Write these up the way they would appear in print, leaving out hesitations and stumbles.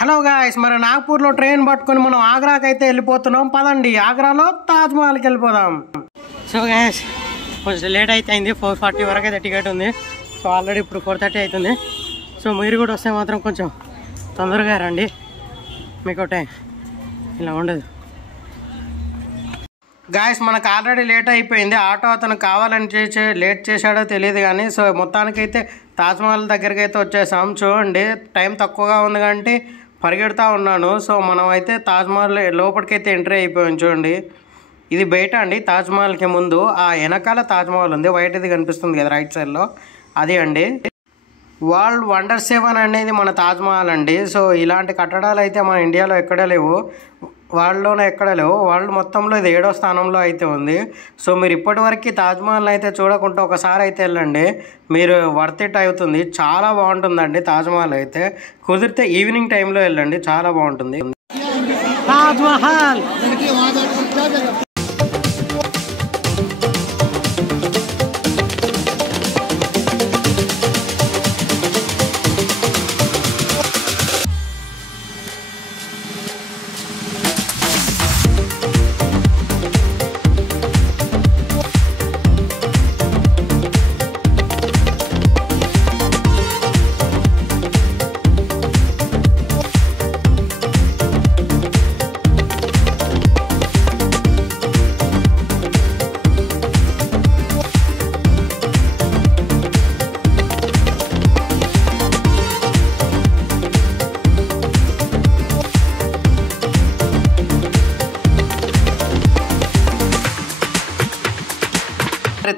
Hello guys, మరి నాగ్పూర్లో train పట్టుకొని మనం ఆగ్రాకి అయితే వెళ్ళిపోతున్నాం. పదండి, ఆగ్రాలో తాజ్మహల్కి వెళ్ళిపోదాం. సో గాయ్స్, కొంచెం లేట్ అయితే అయింది. 4:40 వరకు అయితే టికెట్ ఉంది. సో ఆల్రెడీ ఇప్పుడు 4:30 అవుతుంది. సో మీరు కూడా వస్తే మాత్రం కొంచెం తొందరగా రండి, మీకు టైం ఇలా ఉండదు. గాయస్, మనకు ఆల్రెడీ లేట్ అయిపోయింది. ఆటో అతను కావాలని లేట్ చేశాడో తెలియదు కానీ, సో మొత్తానికైతే తాజ్మహల్ దగ్గరికి అయితే వచ్చేసాం. చూడండి, టైం తక్కువగా ఉంది కాబట్టి పరిగెడుతూ ఉన్నాను. సో మనం అయితే తాజ్మహల్ లోపలికైతే ఎంట్రీ అయిపోయాం. చూడండి, ఇది బయట అండి. తాజ్మహల్కి ముందు ఆ వెనకాల తాజ్మహల్ ఉంది, వైట్ది కనిపిస్తుంది కదా రైట్ సైడ్లో, అది అండి. వరల్డ్ వండర్ 7 అనేది మన తాజ్మహల్ అండి. సో ఇలాంటి కట్టడాలు అయితే మన ఇండియాలో ఎక్కడ లేవు, వరల్డ్లోనే ఎక్కడ లేవు. వరల్డ్ మొత్తంలో ఇది 7వ స్థానంలో అయితే ఉంది. సో మీరు ఇప్పటివరకు తాజ్మహల్ అయితే చూడకుండా ఒకసారి అయితే వెళ్ళండి, మీరు వర్త్ ఇట్ అవుతుంది. చాలా బాగుంటుందండి తాజ్మహల్ అయితే. కుదిరితే ఈవినింగ్ టైంలో వెళ్ళండి, చాలా బాగుంటుంది తాజ్మహల్.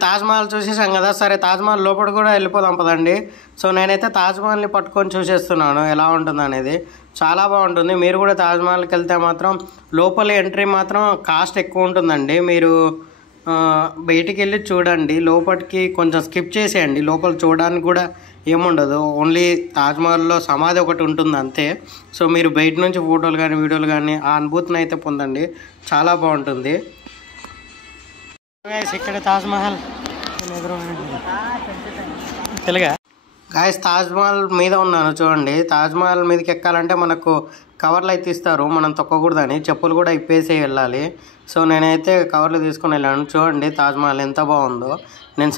తాజ్మహల్ చూసేసాం కదా, సరే తాజ్మహల్ లోపల కూడా వెళ్ళిపోదాం పదండి. సో నేనైతే తాజ్మహల్ని పట్టుకొని చూసేస్తున్నాను ఎలా ఉంటుంది అనేది. చాలా బాగుంటుంది. మీరు కూడా తాజ్మహల్కి వెళ్తే మాత్రం లోపల ఎంట్రీ మాత్రం కాస్ట్ ఎక్కువ ఉంటుందండి. మీరు బయటికి వెళ్ళి చూడండి, లోపలికి కొంచెం స్కిప్ చేసేయండి. లోపల చూడడానికి కూడా ఏముండదు, ఓన్లీ తాజ్మహల్లో సమాధి ఒకటి ఉంటుంది అంతే. సో మీరు బయట నుంచి ఫోటోలు కానీ వీడియోలు కానీ ఆ అనుభూతిని అయితే పొందండి, చాలా బాగుంటుంది. ఇక్కడ తాజ్మహల్ తెలుగా గాయస్, తాజ్మహల్ మీద ఉన్నాను చూడండి. తాజ్మహల్ మీదకి ఎక్కాలంటే మనకు కవర్లు అయితే ఇస్తారు, మనం తొక్కకూడదని. చెప్పులు కూడా ఇప్పేసి వెళ్ళాలి. సో నేనైతే కవర్లు తీసుకొని వెళ్ళాను. చూడండి తాజ్మహల్ ఎంత బాగుందో. నేను